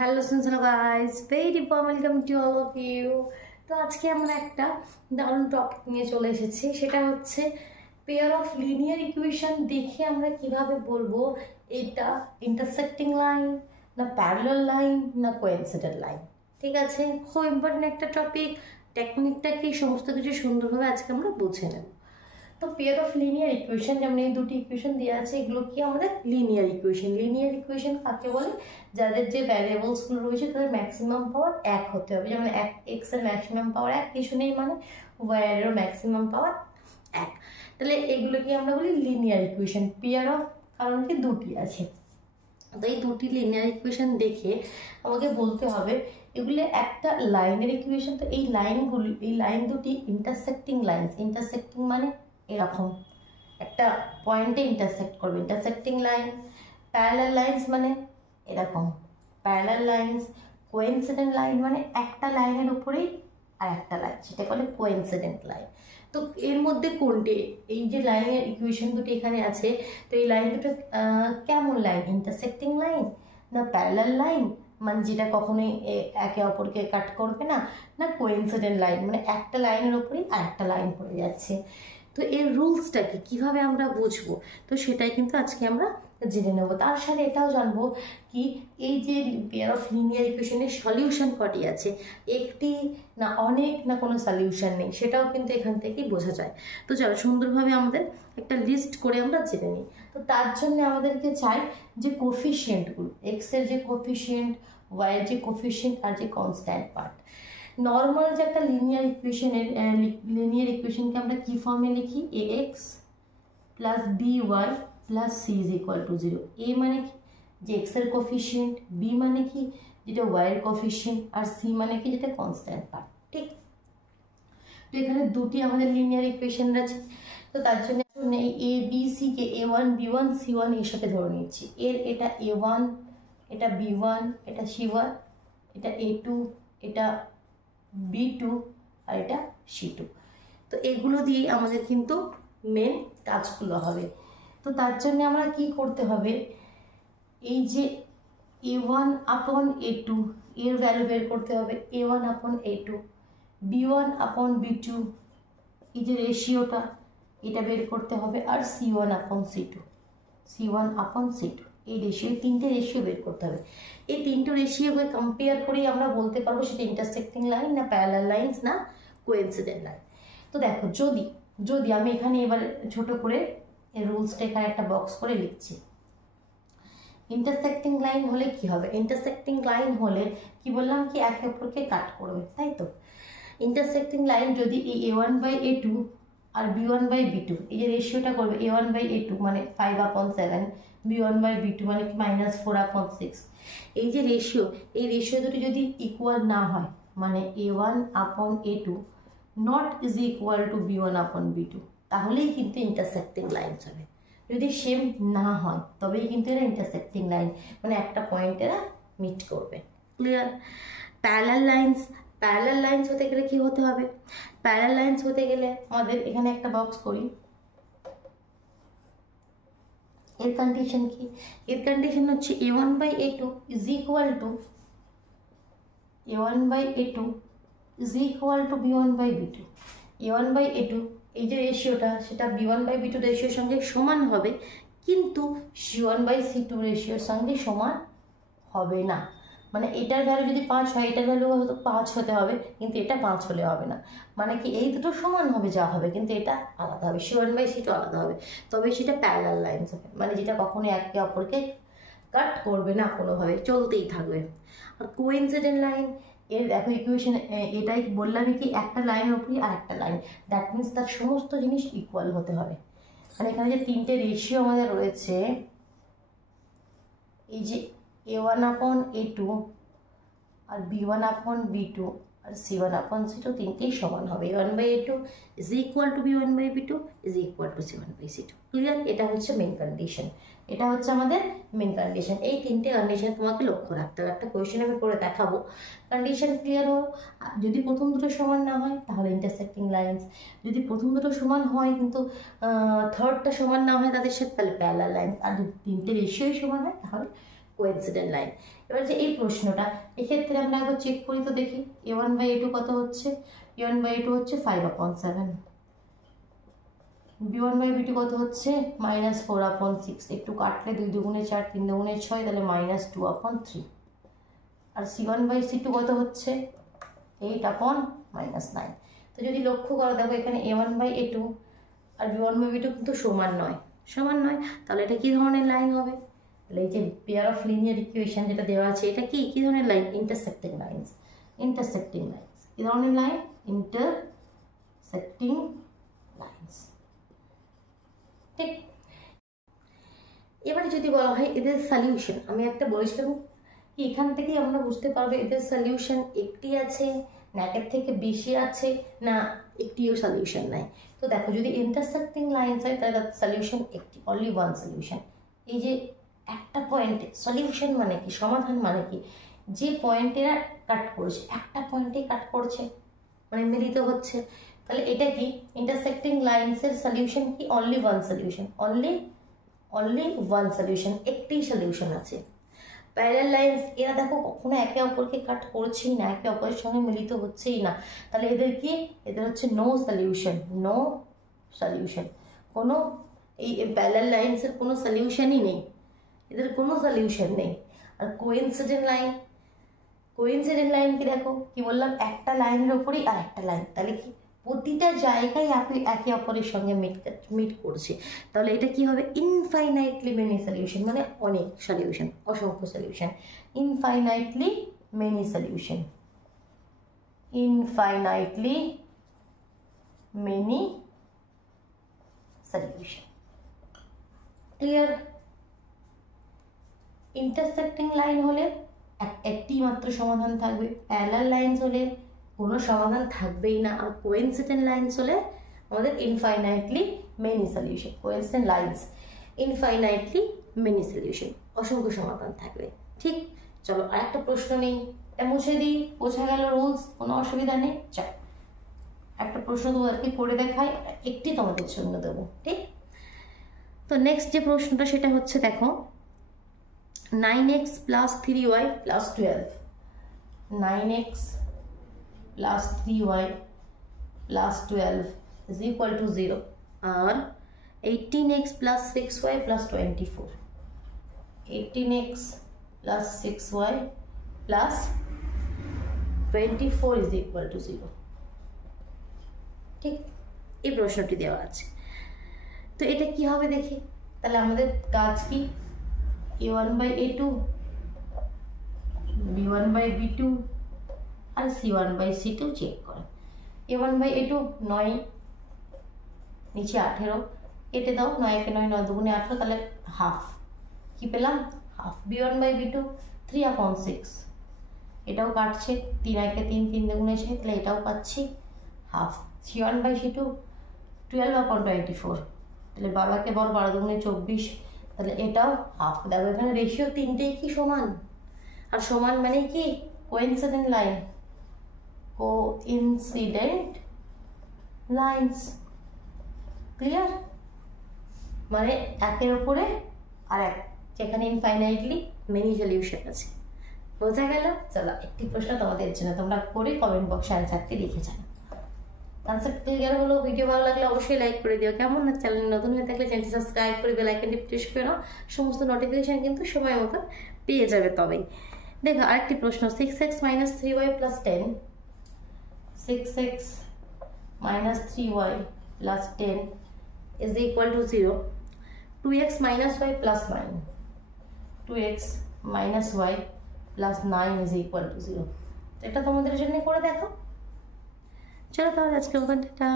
Hello শুনছো guys, very welcome to all of you. তো আজকে আমরা একটা দারুণ টপিক নিয়ে চলে এসেছি, সেটা হচ্ছে পেয়ার অফ লিনিয়ার ইকুয়েশন দেখে আমরা কিভাবে বলবো এটা ইন্টারসেক্টিং লাইন না প্যারালাল লাইন না কোইন্সিডেন্ট লাইন। ঠিক আছে, খুব ইম্পর্টেন্ট একটা টপিক। টেকনিকটা কি সমস্ত কিছু সুন্দরভাবে আজকে আমরা বুঝে নেব। তো পেয়ার অফ লিনিয়ার ইকুয়েশন, যেমন এই দুটি ইকুয়েশন দেওয়া আছে, এগুলো কি আমাদের লিনিয়ার ইকুয়েশন। লিনিয়ার ইকুয়েশন কাকে বলে? যাদের যে ভ্যারিয়েবলসগুলো রয়েছে তাদের ম্যাক্সিমাম পাওয়ার এক হতে হবে। যেমন এক্স এর ম্যাক্সিমাম পাওয়ার এক, কিছু নেই মানে ওয়াই এরও ম্যাক্সিমাম পাওয়ার এক। তাহলে এগুলোকে আমরা বলি লিনিয়ার ইকুয়েশন। পেয়ার অফ কারণ কি দুটি আছে, তো এই দুটি লিনিয়ার ইকুয়েশন দেখে আমাকে বলতে হবে এগুলো একটা লাইনের ইকুয়েশন। তো এই লাইনগুলি, এই লাইন দুটি ইন্টারসেক্টিং লাইনস। ইন্টারসেক্টিং মানে এরকম একটা পয়েন্টে ইন্টারসেক্ট করবে, ইন্টারসেক্টিং লাইন। প্যারালাল লাইন্স মানে এরকম প্যারালাল লাইন্স। কোইন্সিডেন্ট লাইন মানে একটা লাইনের উপরেই আর একটা লাইন, সেটা বলে কোইন্সিডেন্ট লাইন। তো এর মধ্যে কোনটি, এই যে লাইনের ইকুয়েশন দুটি এখানে আছে, তো এই লাইন দুটো কেমন লাইন? ইন্টারসেক্টিং লাইন না প্যারালাল লাইন মানে যেটা কখনোই একে অপরকে কাট করবে না, না কোইন্সিডেন্ট লাইন মানে একটা লাইনের উপরেই আর একটা লাইন পড়ে যাচ্ছে। তো এর রুলসটা কি, কিভাবে আমরা বুঝবো, তো সেটাই কিন্তু আজকে আমরা জেনে নেব। তার সাথে এটাও জানবো কি এই যে পেয়ার অফ লিনিয়ার ইকুয়েশনের সলিউশন কটি আছে, একটি না অনেক না কোনো সলিউশন নেই, সেটাও কিন্তু এখান থেকেই বোঝা যায়। তো চলো সুন্দরভাবে আমাদের একটা লিস্ট করে আমরা জেনে নিই। তো তার জন্য আমাদেরকে চাই যে কোফিশিয়েন্টগুলো, এক্স এর যে কোফিশিয়েন্ট, ওয়াই এর যে কোফিশিয়েন্ট আর যে কনস্ট্যান্ট পার্ট। নর্মাল যে একটা লিনিয়ার ইকুয়েশনের লিনিয়ার ইকুয়েশনকে আমরা কি ফর্মে লিখি? A X plus B Y plus C is equal to 0। A মানে কি? যে এক্স এর কোফিশিয়েন্ট, বি মানে কি? যেটা ওয়াই এর কোফিশিয়েন্ট, আর সি মানে কি? যেটা কনস্ট্যান্ট পার্ট। ঠিক, তো এখানে দুটি আমাদের লিনিয়ার ইকুয়েশন আছে। তো তার জন্য এই A B C K a1 b1 c1 এর সাথে ধরে নিচ্ছি। এর এটা a1, এটা b1, এটা c1, এটা a2, এটা b2 আর এটা c2। তো এগুলো দিয়ে আমাদের কিন্তু মেন কাজগুলো হবে। তো তার জন্য আমরা কি করতে হবে, এই যে a1 আপন a2 এর ভ্যালু বের করতে হবে। a1 আপন a2, b1 আপন b2 এই যে রেশিওটা এটা বের করতে হবে, আর c1 আপন c2, c1 আপন c2 এই রেশিও, তিনটে রেশিও বের করতে হবে। এই তিনটে রেশিওকে কম্পেয়ার করেই আমরা বলতে পারবো সেটা ইন্টারসেক্টিং লাইন না প্যারালাল লাইন্স না কোইন্সিডেন্ট লাইন। তো দেখো, যদি যদি আমি এখানে এবার ছোট করে এই রুলসটা এখানে একটা বক্স করে লিখছি। ইন্টারসেক্টিং লাইন হলে কি হবে? ইন্টারসেক্টিং লাইন হলে কি বললাম, কি একে অপরকে কাট করবে, তাই তো। ইন্টারসেক্টিং লাইন যদি এই a1/a2 আর b1/b2 এই যে রেশিওটা করবে, a1/a2 মানে 5/7, b1/b2 মানে -4/6, এই যে রেশিও, এই রেশিও দুটি যদি ইকুয়াল না হয় মানে a1/a2 not is equal two b1/b2, তাহলেই কিন্তু ইন্টারসেক্টিং লাইনস হবে। যদি সেম না হয় তবেই কিন্তু এরা ইন্টারসেক্টিং লাইন, মানে একটা পয়েন্ট এরা মিট করবে। Clear? Parallel lines, parallel lines হতে গেলে কি হতে হবে? প্যারালাল লাইন্স হতে গেলে আমাদের এখানে একটা বক্স করি। এর কন্ডিশন কি? এর কন্ডিশন হচ্ছে a1/a2 is equal two a1/a2 is equal two b1/b2। a1/a2 এই যে রেশিওটা সেটা b1/b2 রেশিওর সঙ্গে সমান হবে, কিন্তু c1/c2 রেশিওর সঙ্গে সমান হবে না। মানে এটার ভ্যালু যদি 5 হয়, এটার ভ্যালু হয়তো 5 হতে হবে, কিন্তু এটা 5 হলে হবে না। মানে কি এই দুটো সমান হবে যা হবে, কিন্তু এটা আলাদা হবে, c1/c2 আলাদা হবে, তবে সেটা প্যারালাল লাইন্স হবে, মানে যেটা কখনো একে অপরকে কাট করবে না, কোনোভাবে চলতেই থাকবে। আর কোইন্সিডেন্ট লাইন, এর দেখো ইকুয়েশন এটাই বললাম কি একটা লাইনের উপরই আর একটা লাইন, দ্যাট মিনস তার সমস্ত জিনিস ইকুয়াল হতে হবে। মানে এখানে যে তিনটে রেশিও আমাদের রয়েছে, এই যে a1/a2 আর b1/b2 আর c1/c2 তিনটেই সমান হবে। a1/a2 is equal two b1/b2 is equal two c1/c2। Clear? এটা হচ্ছে মেন কন্ডিশন, এটা হচ্ছে আমাদের মেন কন্ডিশন। এই তিনটে কন্ডিশন তোমাকে লক্ষ্য রাখতে হবে। একটা কোয়েশ্চেন আমি করে দেখাবো, কন্ডিশন ক্লিয়ার হোক। যদি প্রথম দুটো সমান না হয় তাহলে ইন্টারসেক্টিং লাইন্স, যদি প্রথম দুটো সমান হয় কিন্তু থার্ডটা সমান না হয় তাদের সাথে, তাহলে প্যারালাল লাইন্স, আর যদি তিনটে রেশিওই সমান হয় তাহলে কোইন্সিডেন্ট লাইন। এবার যে এই প্রশ্নটা, এক্ষেত্রে আমরা একবার চেক করি তো দেখি a1/a2 কত হচ্ছে। a1/a2 হচ্ছে 5/7, b1/b2 কত হচ্ছে -4/6, একটু কাটলে 2 দুগুণে 4, 3 দুগুণে 6, তাহলে -2/3। আর c1/c2 কত হচ্ছে 8/9। তো যদি লক্ষ্য করো দেখো এখানে a1/a2 আর b1/b2 কিন্তু সমান নয়, তাহলে এটা কি ধরনের লাইন হবে? তাহলে এই যে পেয়ার অফ লিনিয়ার ইকুয়েশন যেটা দেওয়া আছে, এটা কি ধরনের লাইন? Intersecting lines. কি ধরনের লাইন? Intersecting lines. ঠিক। এবারে যদি বলা হয় এদের সলিউশন, আমি একটা বলেছিলাম কি এখান থেকেই আমরা বুঝতে পারবো এদের সলিউশন একটি আছে না একের থেকে বেশি আছে না একটিও সলিউশন নাই। তো দেখো যদি ইন্টারসেক্টিং লাইনস হয় তাহলে সলিউশন একটি, অনলি ওয়ান সলিউশন। এই যে একটা পয়েন্টে সলিউশন মানে কি, সমাধান মানে কি, যে পয়েন্টে কাট করেছে, একটা পয়েন্টে কাট করছে মানে মিলিত হচ্ছে, তাহলে এটা কি ইন্টারসেক্টিং লাইনসের সলিউশন কি? Only one solution, only one solution, একটি সলিউশন আছে। প্যারালাল লাইন্স এরা দেখো কখনো একে অপরকে কাট করছেই না, একে অপরের সঙ্গে মিলিত হচ্ছেই না, তাহলে এদের কি? এদের হচ্ছে নো সলিউশন। কোনো এই প্যারালাল লাইন্সের কোনো সলিউশনই নেই, এদের কোনো সলিউশন নেই। আর কোইন্সিডেন্ট লাইন কি দেখো কি বললাম, একটা লাইনের ওপরেই আর একটা লাইন, তাহলে কি প্রতিটা জায়গায় একে অপরের সঙ্গে মিট করছে, তাহলে এটা কি হবে? ইনফাইনাইটলি মেনি সলিউশন, মানে অনেক সলিউশন, অসংখ্য solution. Infinitely many solution, clear? Intersecting line হলে একটি মাত্র সমাধান থাকবে, প্যারালাল লাইনস হলে কোনো সমাধান থাকবেই না, আর কোইন্সিডেন্ট লাইনস হলে আমাদের infinitely many solution. Coincident lines infinitely many solution, অসংখ্য সমাধান থাকবে। ঠিক, চলো আর একটা প্রশ্ন নেই, এটা মুছে দিই, বোঝা গেল রুলস, কোনো অসুবিধা নেই। চল একটা প্রশ্ন তোমাদেরকে করে দেখাই, একটি তোমাদের জন্য দেবো। ঠিক, তো নেক্সট যে প্রশ্নটা সেটা হচ্ছে দেখো 9x plus 3y plus 12, 9x plus 3y plus 12 is equal to 0, और 18x plus 6y plus 24, 18x plus 6y plus 24 is equal to 0। ঠিক, এই প্রশ্নটি দেওয়া আছে, তো এটা কি হবে দেখি। তাহলে আমাদের কাজ কি? a1/a2, b1/b2 আর c1/c2 চেক করে। a1/a2 9, নিচে 18, কেটে দাও, 9 কে 9, 9 দুগুণে 18, তাহলে হাফ, কি পেলাম? হাফ। b1/b2 3/6, এটাও কাটছে, 3 1 3, 3 দুগুণে 6, তাহলে এটাও পাচ্ছি হাফ। c1/c2 12/24, তাহলে বাবাকে বল 12 দুগুণে 24, তাহলে এটাও হাফ। দেখো এখানে রেশিও তিনটেই কি সমান, আর সমান মানে কি? Coincident lines. ক্লিয়ার? মানে একের উপরে আর এক, যেখানে ইনফাইনাইটলি মেনি সলিউশন আছে। বোঝা গেল? চলো একটি প্রশ্ন তোমাদের জন্য, তোমরা করে কমেন্ট বক্সে অ্যান্সারটি লিখে জানো। কনসেপ্ট ক্লিয়ার হলো? ভিডিও ভালো লাগলে অবশ্যই লাইক করে দিও, কেমন? না চ্যানেল নতুন হয়ে থাকলে চ্যানেলটি সাবস্ক্রাইব করে বেল আইকনটি প্রেস করে নাও, সমস্ত নোটিফিকেশন কিন্তু সময় মতো পেয়ে যাবে। তবেই দেখো আরেকটি প্রশ্ন, 6x minus 3y plus 10, 6x minus 3y plus 10 is equal to 0, 2x minus y plus 9, 2x minus y plus 9 is equal to 0। এটা তোমাদের জন্য করে দেখো। চলো তাহলে আজকে ওখানটা